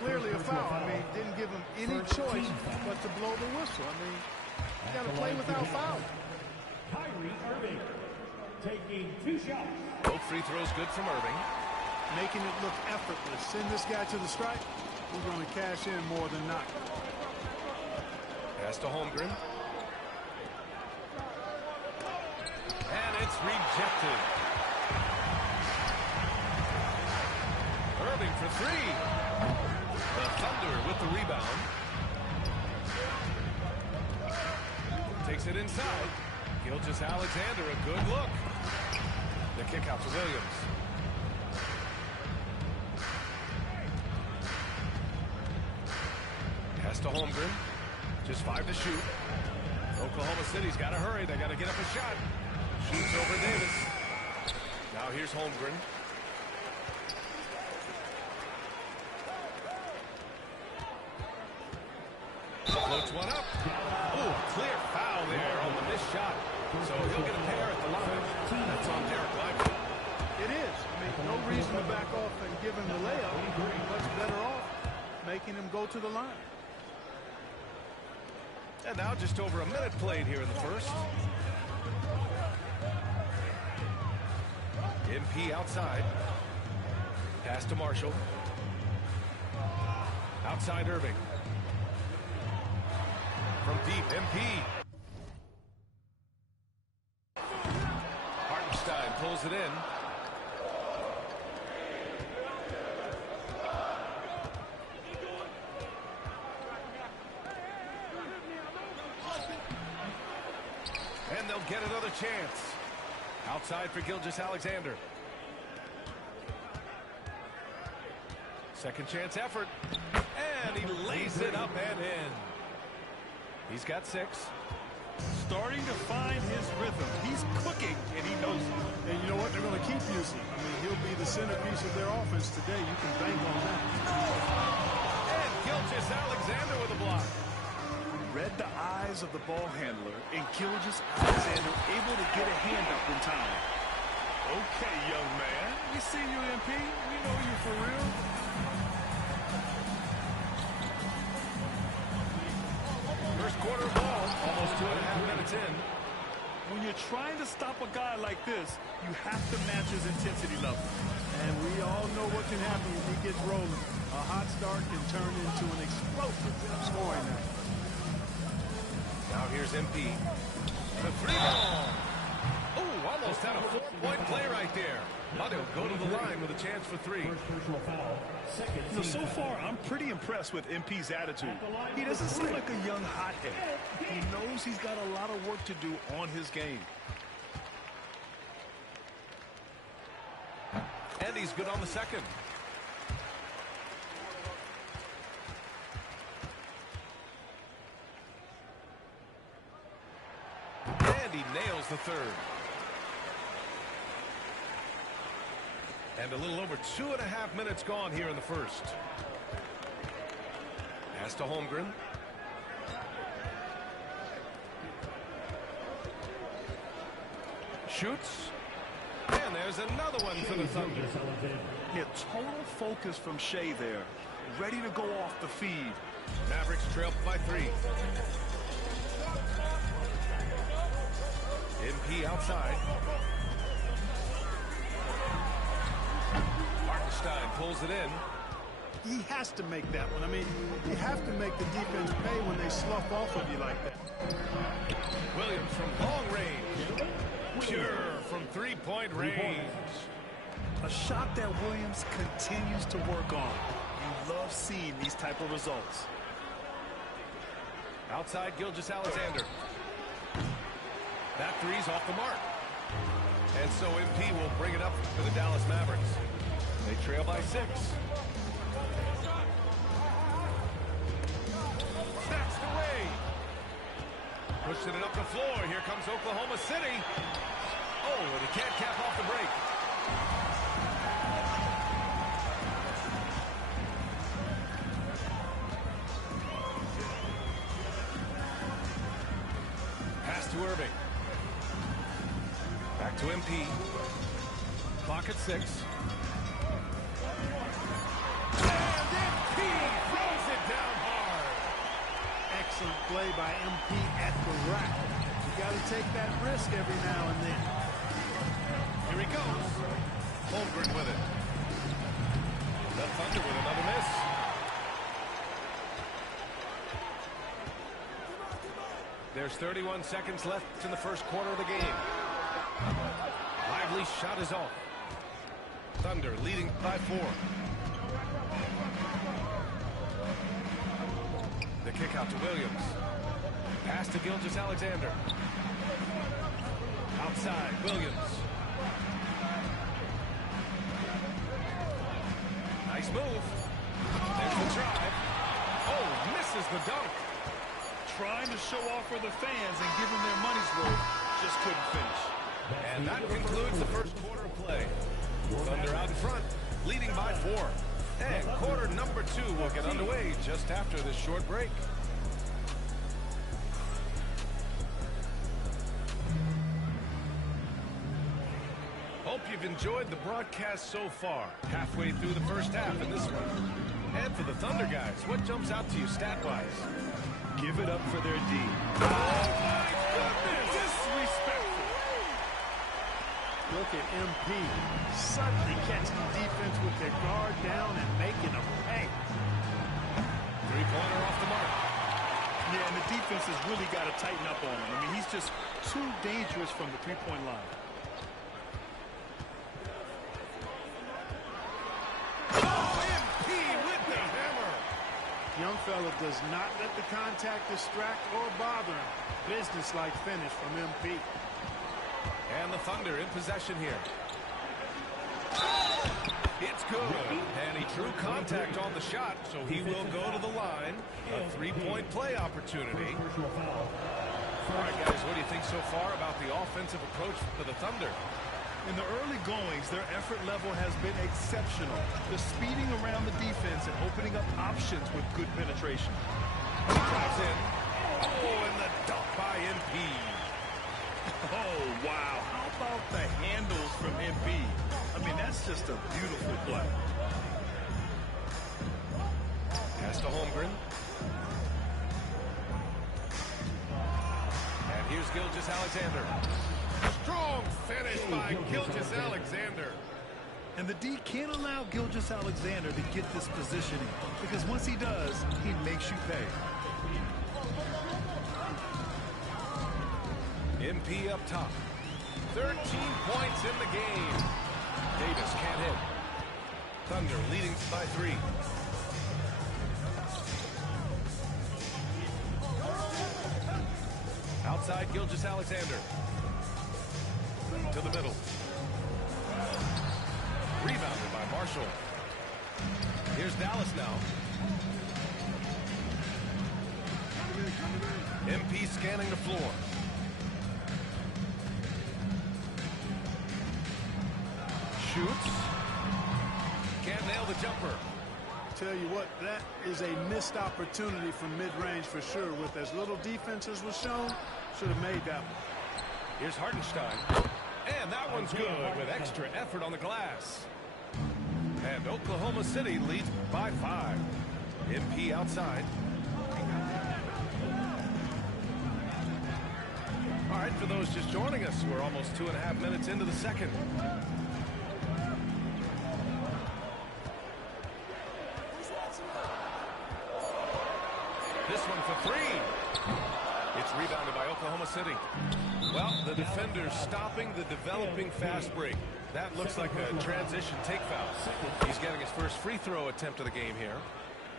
Clearly a foul. I mean, didn't give him any choice but to blow the whistle. I mean, you got to play without fouling. Kyrie Irving taking 2 shots. Both free throws good from Irving. Making it look effortless. Send this guy to the strike. We're going to cash in more than not. Pass to Holmgren. And it's rejected. Irving for 3. The Thunder with the rebound. Takes it inside. Gilgeous-Alexander, a good look. The kick out to Williams. Pass to Holmgren. Just 5 to shoot. Oklahoma City's got to hurry. They got to get up a shot. Shoots over Davis. Now here's Holmgren. Floats one up. Oh, clear foul there on the missed shot. So he'll get a pair at the line. That's on Derek Lively. It is. I mean, no reason to back off and give him the layup. Much better off making him go to the line. And now just over a minute played here in the first. MP outside. Pass to Marshall. Outside Irving. From deep, MP. Hartenstein pulls it in. And they'll get another chance. Outside for Gilgeous-Alexander. Second chance effort. And he lays it up and in. He's got 6. Starting to find his rhythm. He's cooking, and he knows it. And you know what? They're going to keep using. I mean, he'll be the centerpiece of their offense today. You can bank on that. And Gilgeous-Alexander with a block. Read the eyes of the ball handler, and Gilgeous-Alexander able to get a hand up in time. Okay, young man. We see you, MP. We know you for real. First quarter ball, almost 2.5 minutes in. When you're trying to stop a guy like this, you have to match his intensity level. And we all know what can happen when he gets rolling. A hot start can turn into an explosive scoring night. Now here's MP. The 3-ball. Oh, almost had a 4-point play right there. But he'll go to the line with a chance for 3. You know, so far, I'm pretty impressed with MP's attitude. He doesn't seem like a young hothead. He knows he's got a lot of work to do on his game. And he's good on the second. And he nails the third. And a little over 2.5 minutes gone here in the first. Pass to Holmgren. Shoots. And there's another one for the Thunder. Yeah, total focus from Shea there. Ready to go off the feed. Mavericks trail by 3. MP outside. Hartenstein pulls it in. He has to make that one. I mean, you have to make the defense pay when they slough off of you like that. Williams from long range. Pure from 3-point range. A shot that Williams continues to work on. You love seeing these type of results. Outside Gilgeous-Alexander. That three's off the mark. And so MP will bring it up for the Dallas Mavericks. They trail trail by 6. That's the way. Pushing it up the floor. Here comes Oklahoma City. Oh, and he can't cap off the break. Pass to Irving. Back to MP. Clock at 6. And MP throws it down hard. Excellent play by MP at the rack. You got to take that risk every now and then. Here he goes. Holmgren with it. The Thunder with another miss. There's 31 seconds left in the first quarter of the game. Lively shot is off. Thunder leading by 4. The kick out to Williams. Pass to Gilgeous-Alexander. Outside, Williams. Nice move. There's the drive. Oh, misses the dunk. Trying to show off for the fans and give them their money's worth. Just couldn't finish. And that concludes the first quarter of play. Thunder out in front, leading by 4. And quarter number 2 will get underway just after this short break. Hope you've enjoyed the broadcast so far. Halfway through the first half in this one. And for the Thunder guys, what jumps out to you stat-wise? Give it up for their D. Oh, my goodness! Disrespectful. Look at MP suddenly catching defense with their guard down and making them pay. Three-pointer off the mark. Yeah, and the defense has really got to tighten up on him. I mean, he's just too dangerous from the three-point line. Young fella does not let the contact distract or bother him. Business-like finish from MP. And the Thunder in possession here. It's good. And he drew contact on the shot, so he will go to the line. A three-point play opportunity. All right, guys, what do you think so far about the offensive approach for the Thunder? In the early goings, their effort level has been exceptional. They're speeding around the defense and opening up options with good penetration. Drives in. Oh, and the dunk by MP. Oh, wow. How about the handles from MP? I mean, that's just a beautiful play. Pass to Holmgren. And here's Gilgeous-Alexander. Strong finish by Gilgeous-Alexander. And the D can't allow Gilgeous-Alexander to get this positioning, because once he does, he makes you pay. MP up top. 13 points in the game. Davis can't hit. Thunder leading by 3. Outside Gilgeous-Alexander. To the middle. Rebounded by Marshall. Here's Dallas now. MP scanning the floor. Shoots. Can't nail the jumper. Tell you what, that is a missed opportunity from mid-range for sure. With as little defense as was shown, should have made that one. Here's Hartenstein. And that one's good with extra effort on the glass. And Oklahoma City leads by 5. MP outside. All right, for those just joining us, we're almost 2.5 minutes into the second. This one for 3. It's rebounded by Oklahoma City. Well, the defender's stopping the developing fast break. That looks like a transition take foul. He's getting his first free throw attempt of the game here.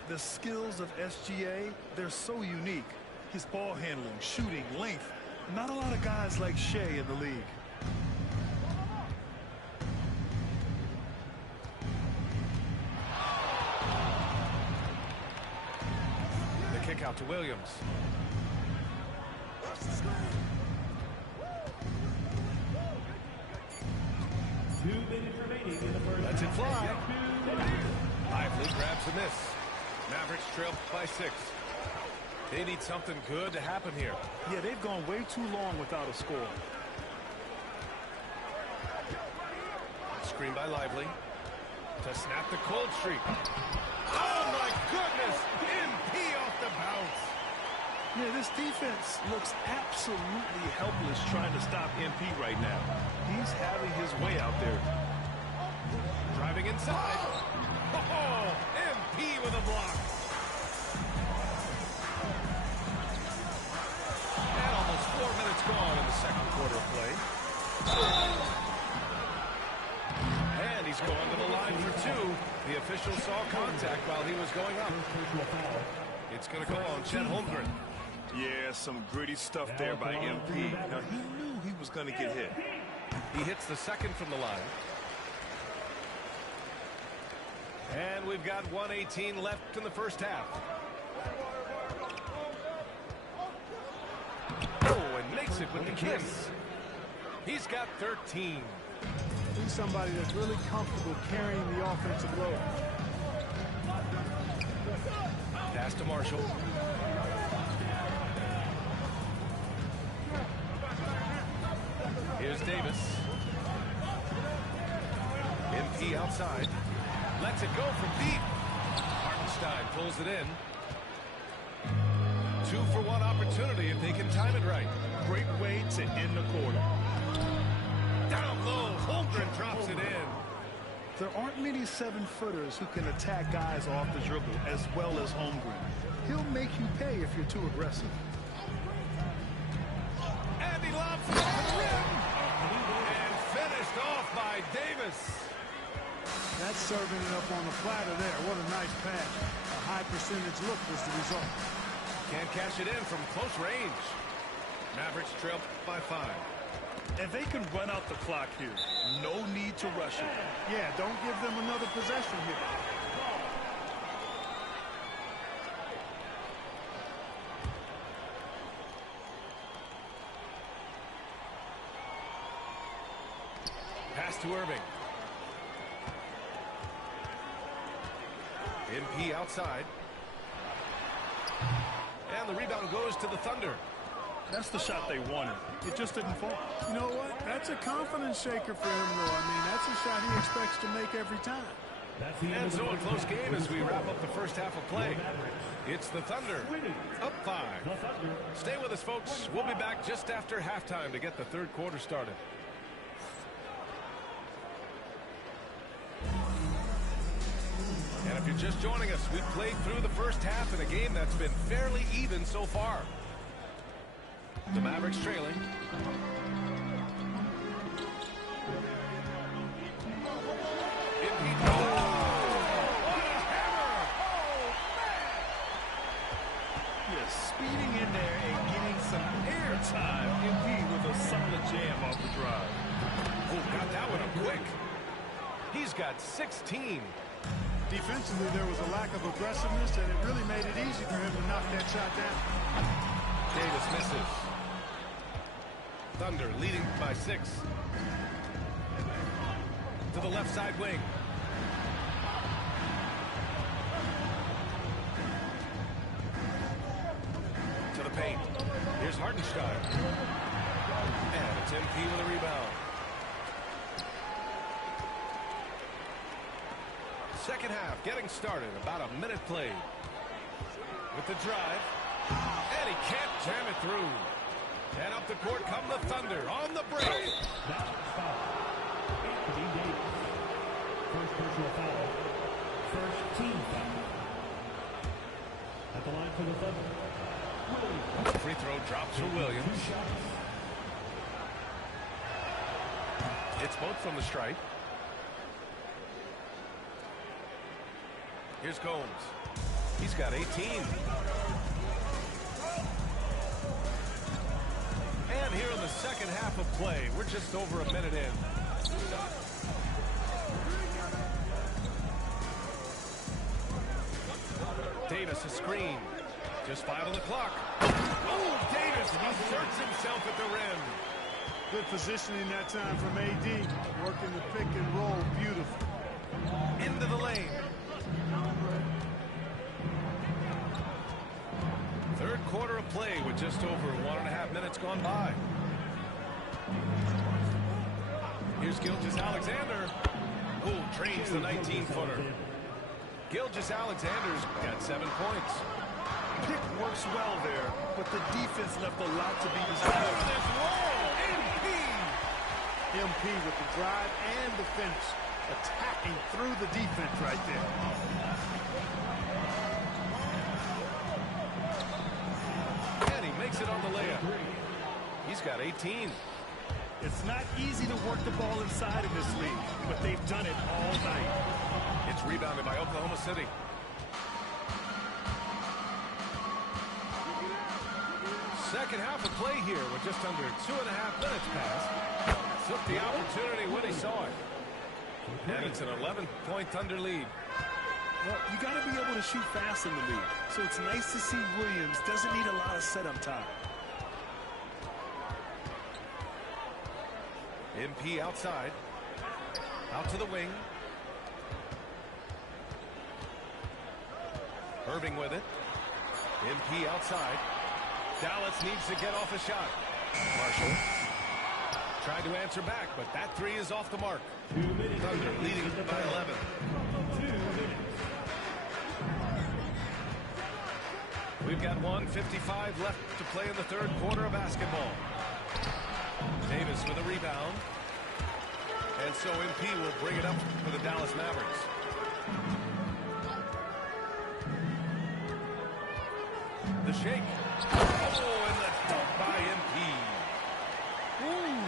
The skills of SGA, they're so unique. His ball handling, shooting, length. Not a lot of guys like Shea in the league. out to Williams. Lets it fly. Lively grabs the miss. Mavericks trail by 6. They need something good to happen here. Yeah, they've gone way too long without a score. Screen by Lively to snap the cold streak. Oh, my goodness! MP off the bounce. Yeah, this defense looks absolutely helpless trying to stop MP right now. He's having his way out there. Driving inside. Oh, MP with a block. And almost 4 minutes gone in the second quarter of play. And he's going to the line for 2. The official saw contact while he was going up. It's going to go on Chet Holmgren. Yeah, some gritty stuff there by MP. Now, he knew he was going to get hit. He hits the second from the line. And we've got 1:18 left in the first half. Oh, and makes it with the kiss. He's got 13. He's somebody that's really comfortable carrying the offensive load. Pass to Marshall. Here's Davis. MP outside. Lets it go from deep. Hartenstein pulls it in. 2-for-1 opportunity if they can time it right. Great way to end the quarter. Down low, Holmgren drops it in. There aren't many 7-footers who can attack guys off the dribble as well as Holmgren. He'll make you pay if you're too aggressive. And he lobs it off the rim. And finished off by Davis. That's serving it up on the platter there. What a nice pass. A high percentage look was the result. Can't cash it in from close range. Mavericks trail by 5. And they can run out the clock here. No need to rush it. Yeah, don't give them another possession here. Pass to Irving. MP outside. And the rebound goes to the Thunder. That's the shot they wanted. It just didn't fall. You know what? That's a confidence shaker for him, though. I mean, that's a shot he expects to make every time. And so a close game as we wrap up the first half of play. It's the Thunder up 5. Stay with us, folks. We'll be back just after halftime to get the third quarter started. And if you're just joining us, we've played through the first half in a game that's been fairly even so far. The Mavericks trailing. Speeding in there and getting some air time. MP with a solid jam off the drive. Oh, got that one up quick. He's got 16. Defensively, there was a lack of aggressiveness, and it really made it easy for him to knock that shot down. Davis misses. Thunder leading by 6. To the left side wing. To the paint. Here's Hartenstein. And it's MP with a rebound. Second half getting started. About a minute played. With the drive. And he can't jam it through. And up the court come the Thunder on the break. Anthony Davis. First personal foul. First team foul. At the line for the Thunder. Free throw drops for Williams. It's both from the stripe. Here's Combs. He's got 18. And here in the second half of play, we're just over a minute in. Davis a screen. Just 5 on the clock. Oh, Davis asserts himself at the rim. Good positioning that time from AD. Working the pick and roll beautiful. Into the lane. Third quarter of play with just over 1.5 minutes gone by. Here's Gilgeous-Alexander, who trains the 19-footer. Gilgeous-Alexander's got 7 points. Pick works well there, but the defense left a lot to be desired. MP with the drive and the finish. Attacking through the defense right there. And he makes it on the layup. He's got 18. It's not easy to work the ball inside in this league, but they've done it all night. It's rebounded by Oklahoma City. Second half of play here with just under 2.5 minutes passed. Took the opportunity when he saw it. And it's an 11-point Thunder lead. Well, you got to be able to shoot fast in the league. So it's nice to see Williams doesn't need a lot of setup time. MP outside. Out to the wing. Irving with it. MP outside. Dallas needs to get off a shot. Marshall tried to answer back, but that three is off the mark. Thunder leading by 11. We've got 1:55 left to play in the third quarter of basketball. Davis with a rebound. And so MP will bring it up for the Dallas Mavericks. The shake. Oh, and the dunk by MP. Ooh,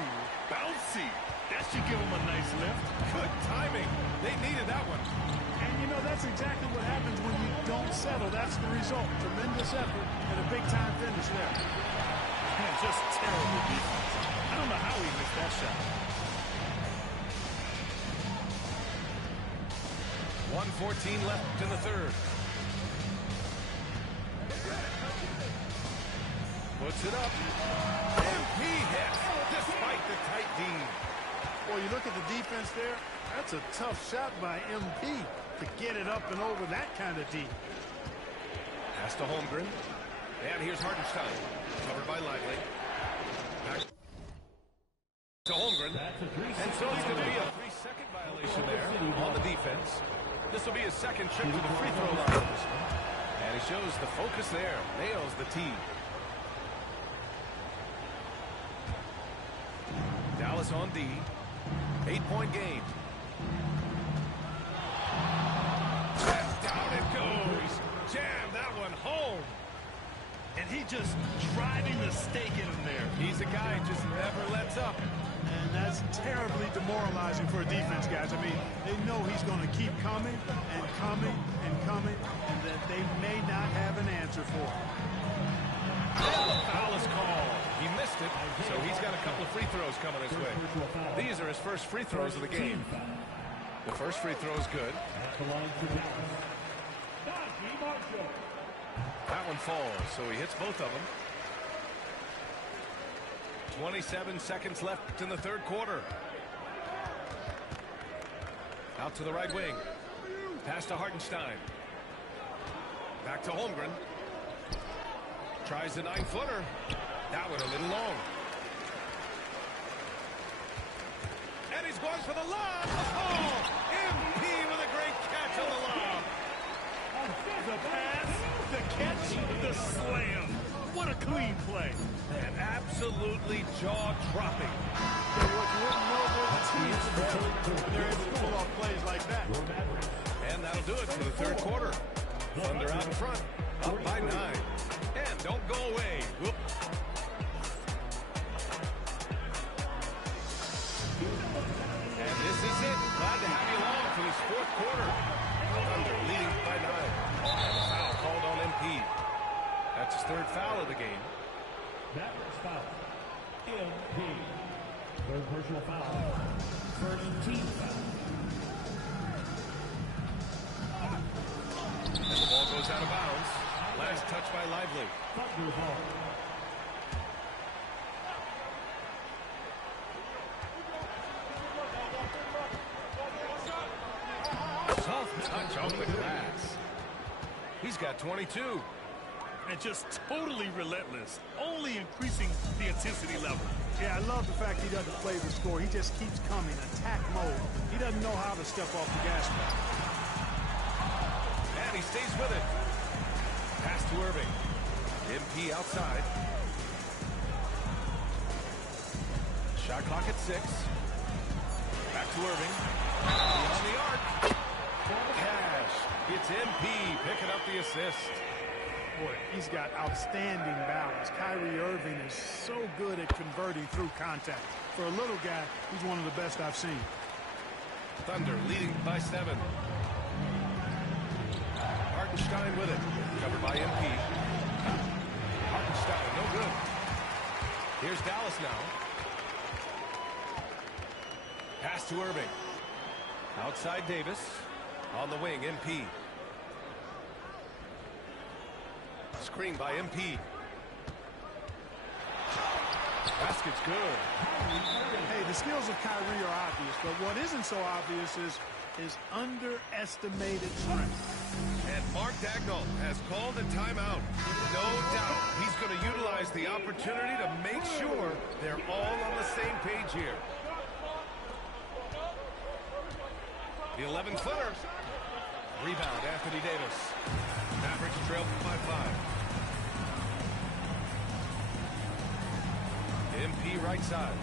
bouncy. That should give him a nice lift. Good timing. They needed that one. And, you know, that's exactly what happens when you don't settle. That's the result. Tremendous effort and a big-time finish there. Man, just terrible defense. I don't know how he missed that shot. 1:14 left in the third. Puts it up. MP hits despite the tight D. Boy, you look at the defense there. That's a tough shot by MP to get it up and over that kind of D. Pass to Holmgren. And here's Hartenstein. Covered by Lively. Back to Holmgren. And so it's going to be a 3-second violation there on the defense. This will be his second trip to the free throw line. And he shows the focus there. Nails the tee. Dallas on D. 8-point game. And down it goes. Jam that one home. And he just driving the stake in him there. He's a guy who just never lets up. And that's terribly demoralizing for a defense, guys. I mean, they know he's going to keep coming and coming and coming, and that they may not have an answer for him. And the foul is called. He missed it, so he's got a couple of free throws coming his way. These are his first free throws of the game. The first free throw is good. That one falls, so he hits both of them. 27 seconds left in the third quarter. Out to the right wing. Pass to Hartenstein. Back to Holmgren. Tries the 9-footer. That one a little long. And he's going for the lob. Oh, MP with a great catch on the lob. The pass, the catch, the slam. What a clean play. And absolutely jaw-dropping. What you wouldn't know about the teams when they're able to pull off plays like that. And that'll do it for the third quarter. Thunder out in front, up by 9. And don't go away. Whoop. And this is it. Glad to have you along for this fourth quarter. Thunder leading by 9. And a foul called on MP. That's his third foul of the game. Mavericks foul. MP. Third personal foul. First team foul. And the ball goes out of bounds. Last Nice touch by Lively. Thunder ball. Soft touch off the glass. He's got 22. And just totally relentless, only increasing the intensity level. Yeah, I love the fact he doesn't play the score. He just keeps coming, attack mode. He doesn't know how to step off the gas pedal. And he stays with it. Pass to Irving. MP outside. Shot clock at 6. Back to Irving. On the arc. Cash. It's MP picking up the assist. Boy, he's got outstanding balance. Kyrie Irving is so good at converting through contact. For a little guy, he's one of the best I've seen. Thunder leading by 7. Hartenstein with it. Covered by MP. Hartenstein, no good. Here's Dallas now. Pass to Irving. Outside Davis. On the wing, MP. Screen by MP. Basket's good. Hey, the skills of Kyrie are obvious, but what isn't so obvious is his underestimated strength. And Mark Daigneault has called a timeout. No doubt he's going to utilize the opportunity to make sure they're all on the same page here. The 11-footer. Rebound, Anthony Davis. Mavericks trail by 5. MP right side.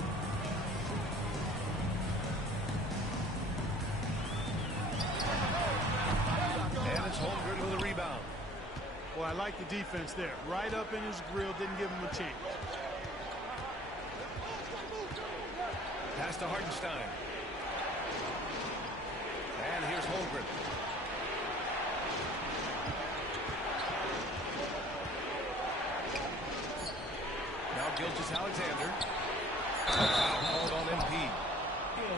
And it's Holmgren with a rebound. Well, I like the defense there. Right up in his grill, didn't give him a chance. Pass to Hartenstein. And here's Holmgren. Now Gilgeous-Alexander. Foul called on MP.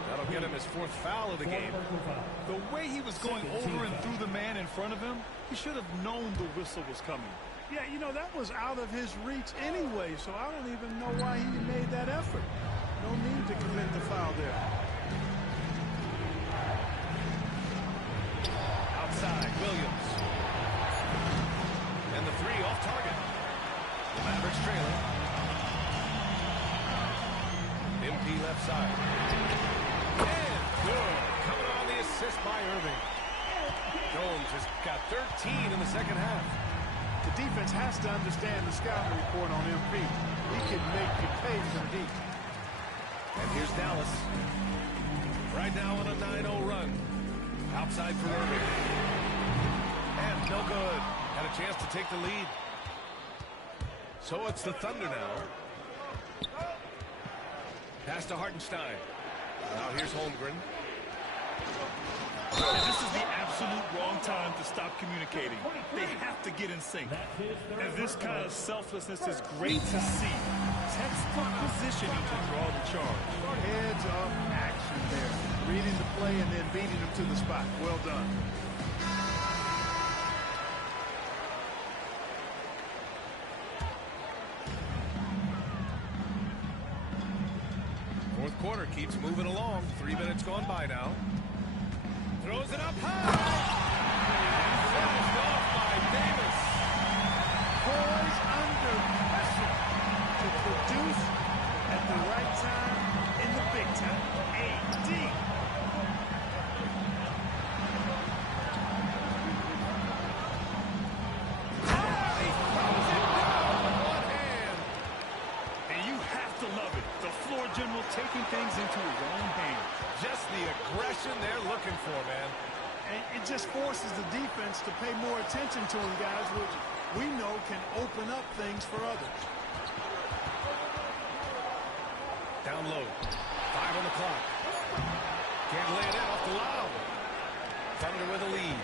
That'll get him his 4th foul of the game. The way he was going over and through the man in front of him, he should have known the whistle was coming. Yeah, you know, that was out of his reach anyway, so I don't even know why he made that effort. No need to commit the foul there. Outside, Williams. And the 3 off target. The Mavericks trailing. MP left side. And good. Coming on the assist by Irving. Jones has got 13 in the second half. The defense has to understand the scouting report on MP. He can make you pay from deep. And here's Dallas. Right now on a 9-0 run. Outside for Irving. And no good. Had a chance to take the lead. So it's the Thunder now. Pass to Hartenstein. Now here's Holmgren. And this is the absolute wrong time to stop communicating. They have to get in sync. And this kind of selflessness is great to see. Textbook positioning to draw the charge. Heads up action there. Reading the play and then beating him to the spot. Well done. Fourth quarter keeps moving along. 3 minutes gone by now. Throws it up high. Finished off by Davis. Poised under pressure to produce at the right time in the big time. AD. He throws it down with one hand. And you have to love it. The floor general taking things into his own hands. Just the aggression they're looking for, man. And it just forces the defense to pay more attention to him, guys, which we know can open up things for others. Down low. 5 on the clock. Can't lay it in off the lob. Thunder with a lead.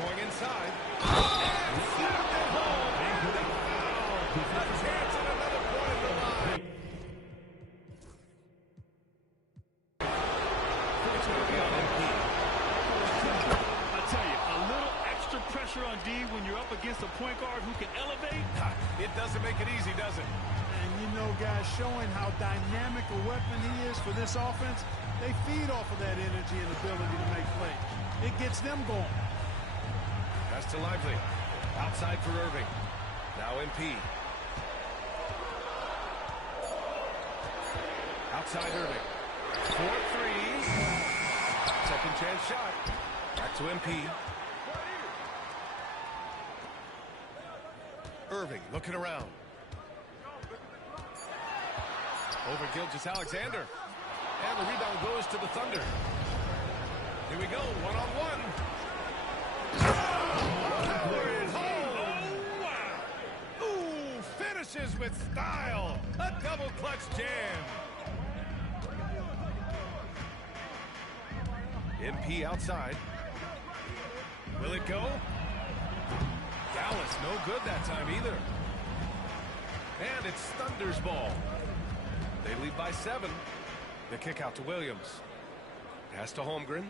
Going inside. And snapped it home. Into the foul. A chance at another point at the line. It's going to be on MP. I tell you, a little extra extra pressure on D when you're up against a point guard who can elevate. It doesn't make it easy, does it? And you know, guys, showing how dynamic a weapon he is for this offense, they feed off of that energy and ability to make plays. It gets them going. Pass to Lively. Outside for Irving. Now MP. Outside Irving. 4-3. Second chance shot. Back to MP. Irving looking around. Over Gilgeous-Alexander. And the rebound goes to the Thunder. Here we go, one-on-one. Oh, wow. Ooh, finishes with style. A double clutch jam. MP outside. Will it go? Dallas no good that time either. And it's Thunder's ball. They lead by 7. The kick out to Williams. Pass to Holmgren.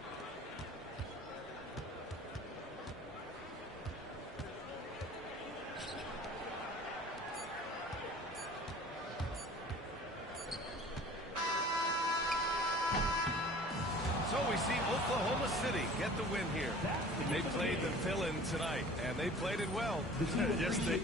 So we see Oklahoma City get the win here. They played the fill-in tonight, and they played it well. Yes, they